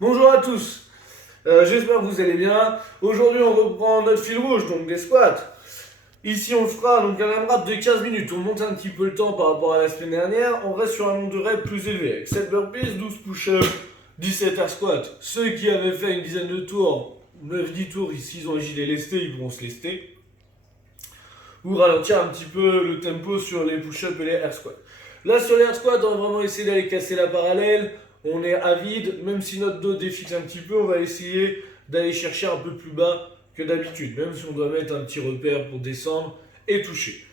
Bonjour à tous, j'espère que vous allez bien. Aujourd'hui on reprend notre fil rouge, donc des squats. Ici on fera donc un AMRAP de 15 minutes, on monte un petit peu le temps par rapport à la semaine dernière. On reste sur un nombre de reps plus élevé, avec 7 burpees, 12 push-ups, 17 air squats. Ceux qui avaient fait une dizaine de tours, 9-10 tours, ici ils ont un gilet lesté, ils pourront se lester. Ou ralentir un petit peu le tempo sur les push-ups et les air squats. Là sur les air squats, on va vraiment essayer d'aller casser la parallèle. On est avide, même si notre dos défixe un petit peu, on va essayer d'aller chercher un peu plus bas que d'habitude, même si on doit mettre un petit repère pour descendre et toucher.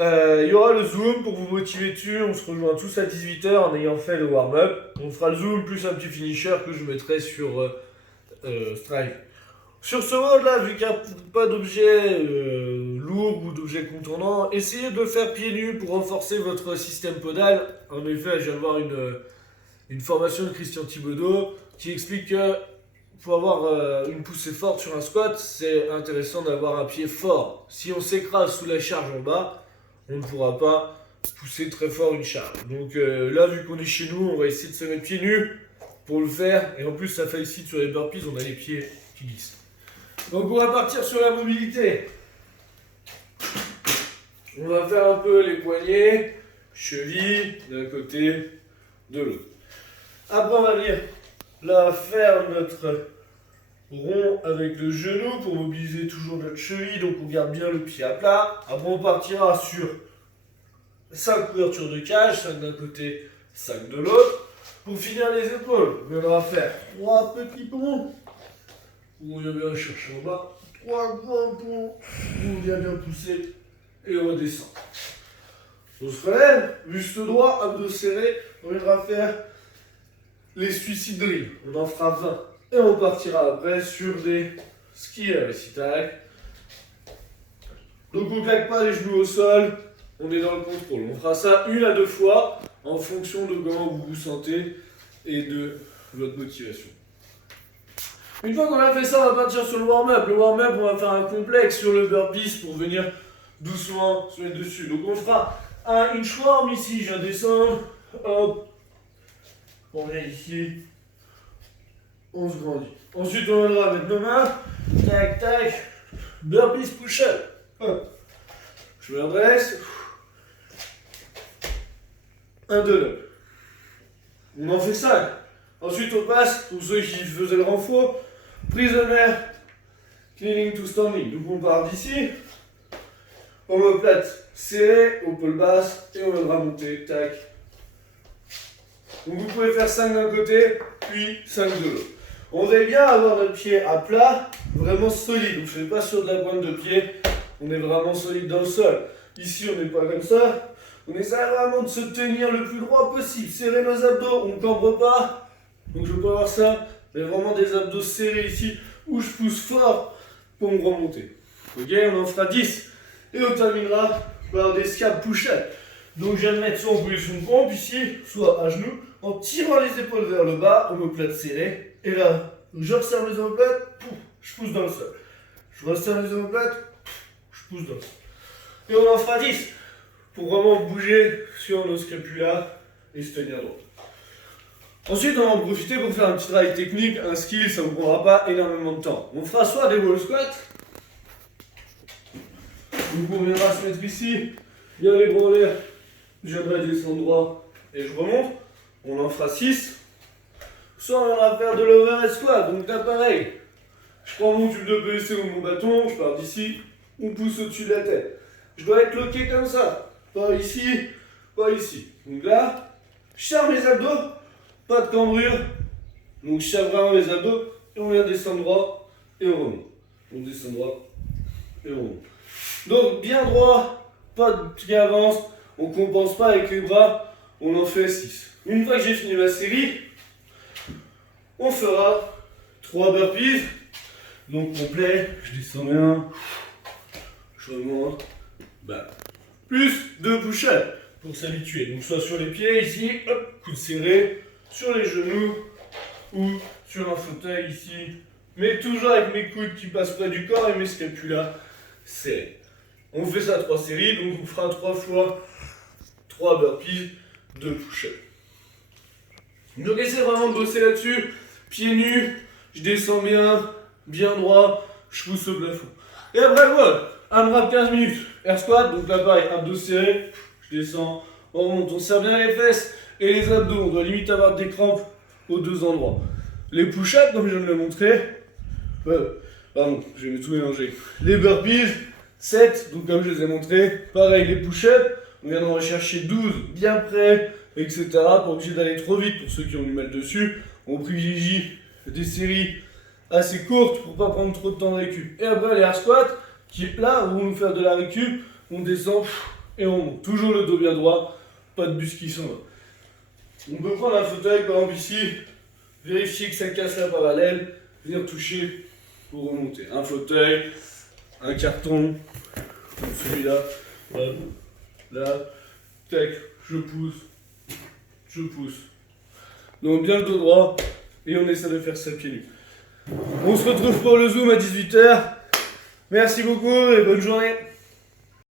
Il y aura le zoom pour vous motiver dessus, on se rejoint tous à 18h en ayant fait le warm-up. On fera le zoom plus un petit finisher que je mettrai sur Strive. Sur ce mode là, vu qu'il n'y a pas d'objet lourd ou d'objet contournant, essayez de le faire pieds nus pour renforcer votre système podal. En effet, je viens de voir une formation de Christian Thibaudeau qui explique que pour avoir une poussée forte sur un squat, c'est intéressant d'avoir un pied fort. Si on s'écrase sous la charge en bas, on ne pourra pas pousser très fort une charge. Donc là, vu qu'on est chez nous, on va essayer de se mettre pieds nus pour le faire. Et en plus, ça félicite sur les burpees, on a les pieds qui glissent. Donc on va partir sur la mobilité. On va faire un peu les poignets, chevilles d'un côté, de l'autre. Après on va venir là faire notre rond avec le genou pour mobiliser toujours notre cheville, donc on garde bien le pied à plat. Après on partira sur 5 couvertures de cage, 5 d'un côté, 5 de l'autre. Pour finir les épaules, on viendra faire 3 petits ponts. On vient bien chercher en bas, 3 grands ponts, on vient bien pousser et on redescend. On se relève, buste droit, abdos serrés, on viendra faire les suicide drills, on en fera 20. Et on partira après sur des skieurs ici, tac. Donc on claque pas les genoux au sol, on est dans le contrôle. On fera ça 1 à 2 fois en fonction de comment vous vous sentez et de votre motivation. Une fois qu'on a fait ça, on va partir sur le warm-up. Le warm-up, on va faire un complexe sur le burpees pour venir doucement se mettre dessus. Donc on fera un inchworm ici, je viens descendre, hop, on vient ici, on se grandit. Ensuite on viendra mettre nos mains, tac tac, burpees push-up, hop, je me redresse, un double. On en fait 5. Ensuite on passe, pour ceux qui faisaient le renfort, prise de mer, cleaning to standing. Donc on part d'ici, omoplate serrée, épaule basse, et on viendra monter, tac. Donc vous pouvez faire 5 d'un côté, puis 5 de l'autre. On va bien avoir notre pied à plat, vraiment solide. Donc je ne fais pas sur de la pointe de pied, on est vraiment solide dans le sol. Ici on n'est pas comme ça, on essaie vraiment de se tenir le plus droit possible. Serrer nos abdos, on ne cambre pas. Donc je peux avoir ça, mais vraiment des abdos serrés ici, où je pousse fort pour me remonter. Ok, on en fera 10. Et on terminera par des scap push-up. Donc je viens de mettre soit en position de pompe ici, soit à genoux, en tirant les épaules vers le bas, omoplate serrée. Et là, je resserre les omoplates, pouf, je pousse dans le sol. Je resserre les omoplates, je pousse dans le sol. Et on en fera 10 pour vraiment bouger sur nos scapulas et se tenir droit. Ensuite, on va en profiter pour faire un petit travail technique, un skill, ça ne vous prendra pas énormément de temps. On fera soit des wall squats, donc on viendra se mettre ici, bien les bras en l'air, je viendrai descendre droit et je remonte, on en fera 6. Soit on viendra faire de l'overhead squat, donc là pareil, je prends mon tube de PVC ou mon bâton, je pars d'ici, on pousse au-dessus de la tête. Je dois être loqué comme ça, pas ici, pas ici. Donc là, je serre mes abdos, pas de cambrure, donc je serre vraiment mes abdos, et on vient descendre droit, et on remonte. On descend droit, et on remonte. Donc bien droit, pas de pied avance, on compense pas avec les bras, on en fait 6. Une fois que j'ai fini ma série, on fera 3 burpees, donc complet, je descends bien, je remonte, bah. Plus 2 push-ups pour s'habituer. Donc soit sur les pieds ici, hop, coude serré, sur les genoux ou sur un fauteuil ici, mais toujours avec mes coudes qui passent près du corps et mes scapulas serrés. On fait ça 3 séries, donc on fera 3 fois 3 burpees, 2 push-ups. Donc essayez vraiment de bosser là-dessus. pieds nus, je descends bien droit, je pousse au plafond. Et après, voilà, AMRAP 15 minutes, air squat, donc là pareil, abdos serrés, je descends, on remonte, on serre bien les fesses et les abdos, on doit limite avoir des crampes aux deux endroits. Les push-ups, comme je viens de le montrer, pardon, je vais tout mélanger. Les burpees, 7, donc comme je les ai montrés, pareil, les push-ups, on vient d'en rechercher 12, bien prêts, etc. Pas obligé d'aller trop vite pour ceux qui ont du mal dessus. On privilégie des séries assez courtes pour pas prendre trop de temps de récup. Et après les air squats, qui est là où on va faire de la récup, on descend et on monte. Toujours le dos bien droit, pas de bus qui s'en va. On peut prendre un fauteuil par exemple ici, vérifier que ça casse la parallèle, venir toucher pour remonter. Un fauteuil, un carton, comme celui-là, hop, là, tac, je pousse. Donc bien le dos droit et on essaie de faire ça pieds nus. On se retrouve pour le zoom à 18 h. Merci beaucoup et bonne journée.